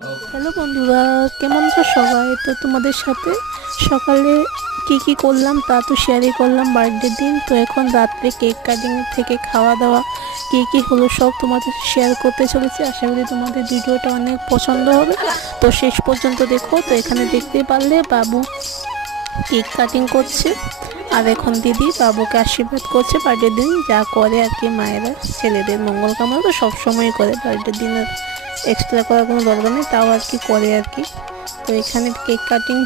Hello বন্ধুরা, কেমন আছো সবাই? তো তোমাদের সাথে সকালে কি কি করলাম তা তো শেয়ারই করলাম বার্থডে দিন। তো এখন রাত্রে কেক কাটিং থেকে খাওয়া দাওয়া কি কি হলো সব তোমাদের শেয়ার করতে চলেছি। আশা করি তোমাদের ভিডিওটা অনেক পছন্দ হবে, তো শেষ পর্যন্ত দেখো। তো এখানে দেখতে পারলে বাবু কেক কাটিং করছে, আর এখন দিদি বাবুকে আশীর্বাদ করছে বার্থডে দিন, যা করে আর কি মায়েরা ছেলেদের মঙ্গল কামনা তো সবসময় করে, বার্থডে দিন আর এক্সট্রা করার কোনো দরকার নেই, তাও আর কি করে আর কি। তো এখানে কেক কাটিং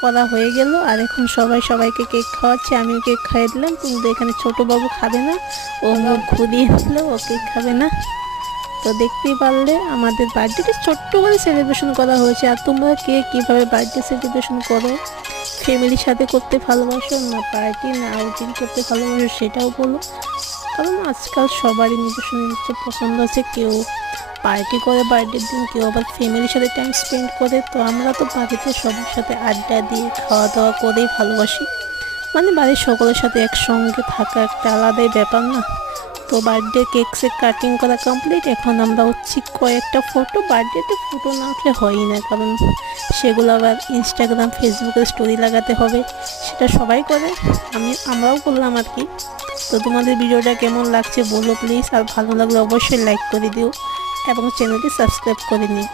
করা হয়ে গেল, আর এখন সবাই সবাইকে কেক খাওয়াচ্ছে, আমিও কেক খাইয়ে দিলাম। কিন্তু এখানে ছোটো বাবু খাবে না, ও মুখ ঘুরিয়ে দিল, ও কেক খাবে না। তো দেখতেই পারলে আমাদের বার্থডেকে ছোট্ট করে সেলিব্রেশন করা হয়েছে। আর তোমরা কে কীভাবে বার্থডে সেলিব্রেশন করো? ফ্যামিলির সাথে করতে ভালোবাসো, না পার্টি, না আউটিং করতে ভালোবাসো, সেটাও বলো। কারণ আজকাল সবারই নিজস্ব নিজস্ব পছন্দ আছে, কেউ পার্টি করে বার্থডের দিন, কেউ আবার ফ্যামিলির সাথে টাইম স্পেন্ড করে। তো আমরা তো বাড়িতে সবার সাথে আড্ডা দিয়ে খাওয়া দাওয়া করেই ভালোবাসি, মানে বাড়ির সকলের সাথে একসঙ্গে থাকা একটা আলাদাই ব্যাপার না। তো বার্থডে কেক কাটিং করা কমপ্লিট। এখন আমরা হচ্ছি কয়েকটা ফটো, বার্থডেতে ফটো না উঠলে হয়ই না, কারণ সেগুলো আবার ইনস্টাগ্রাম ফেসবুকে স্টোরি লাগাতে হবে, সেটা সবাই করে, আমরাও করলাম আর কি। তো তোমাদের ভিডিওটা কেমন লাগছে বলো প্লিজ, আর ভালো লাগলে অবশ্যই লাইক করে দিও এবং চ্যানেলটি সাবস্ক্রাইব করে নিও।